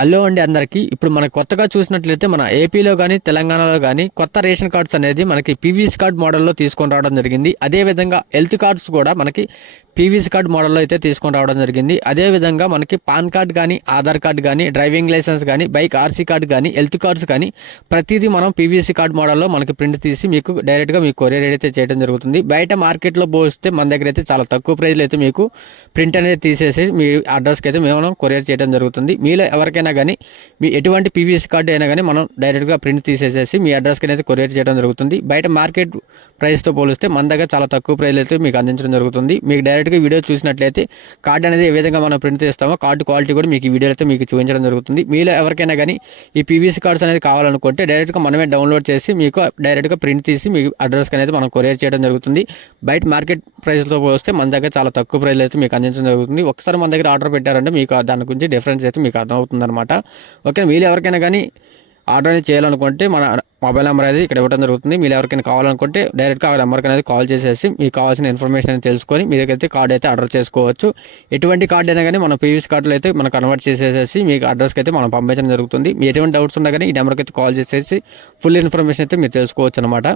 Hello అండి అందరికీ. ఇప్పుడు మనం కొత్తగా చూసినట్లయితే మన ఏపీలో కానీ తెలంగాణలో కానీ కొత్త రేషన్ కార్డ్స్ అనేది మనకి పీవీసీ కార్డ్ మోడల్లో తీసుకొని రావడం జరిగింది. అదేవిధంగా హెల్త్ కార్డ్స్ కూడా మనకి పీవీసీ కార్డ్ మోడల్లో అయితే తీసుకొని రావడం జరిగింది. అదేవిధంగా మనకి పాన్ కార్డ్ కానీ, ఆధార్ కార్డ్ కానీ, డ్రైవింగ్ లైసెన్స్ కానీ, బైక్ ఆర్సీ కార్డ్ కానీ, హెల్త్ కార్డ్స్ కానీ ప్రతిదీ మనం పీవీసీ కార్డ్ మోడల్లో మనకి ప్రింట్ తీసి మీకు డైరెక్ట్గా మీకు కొరియర్ అయితే చేయడం జరుగుతుంది. బయట మార్కెట్లో పోస్తే మన దగ్గర అయితే చాలా తక్కువ ప్రైస్లో అయితే మీకు ప్రింట్ అనేది తీసేసి మీ అడ్రస్కి అయితే మేము కొరియర్ చేయడం జరుగుతుంది. మీలో ఎవరికైనా కానీ మీ ఎటువంటి పీవీసీ కార్డు అయినా కానీ మనం డైరెక్ట్గా ప్రింట్ తీసేసేసి మీ అడ్రస్కి అయితే కొరియర్ చేయడం జరుగుతుంది. బయట మార్కెట్ ప్రైస్తో పోలిస్తే మన దగ్గర చాలా తక్కువ ప్రైస్లో అయితే మీకు అందించడం జరుగుతుంది. మీకు డైరెక్ట్గా వీడియో చూసినట్లయితే కార్డు అనేది ఏ విధంగా మనం ప్రింట్ తీస్తామో కార్డు క్వాలిటీ కూడా మీకు ఈ వీడియోలో అయితే మీకు చూపించడం జరుగుతుంది. మీలో ఎవరికైనా కానీ ఈ పీవీసీ కార్డ్స్ అనేది కావాలనుకుంటే డైరెక్ట్గా మనమే డౌన్లోడ్ చేసి మీకు డైరెక్ట్గా ప్రింట్ తీసి మీ అడ్రస్కి అనేది మనం కొరియర్ చేయడం జరుగుతుంది. బయట మార్కెట్ ప్రైస్తో పోలిస్తే మన దగ్గర చాలా తక్కువ ప్రైస్లో అయితే మీకు అందించడం జరుగుతుంది. ఒకసారి మన దగ్గర ఆర్డర్ పెట్టారంటే మీకు దాని గురించి డిఫరెన్స్ అయితే మీకు అర్థమవుతుంది అనమాట. ఓకే, మీరు ఎవరికైనా కానీ ఆర్డర్ అనేది చేయాలనుకుంటే మన మొబైల్ నెంబర్ అనేది ఇక్కడ ఇవ్వడం జరుగుతుంది. మీరు ఎవరికైనా కావాలనుకుంటే డైరెక్ట్గా ఆ నెంబర్కి అనేది కాల్ చేసేసి మీకు కావాల్సిన ఇన్ఫర్మేషన్ అనేది తెలుసుకొని మీరైతే కార్డు అయితే ఆర్డర్ చేసుకోవచ్చు. ఎటువంటి కార్డు అయినా కానీ మన పీవీసీ కార్డులో అయితే మనం కన్వర్ట్ చేసేసి మీకు అడ్రస్కి అయితే మనం పంపించడం జరుగుతుంది. మీ ఎటువంటి డౌట్స్ ఉన్నా కానీ ఈ నెంబర్కి అయితే కాల్ చేసేసి ఫుల్ ఇన్ఫర్మేషన్ అయితే మీరు తెలుసుకోవచ్చు అనమాట.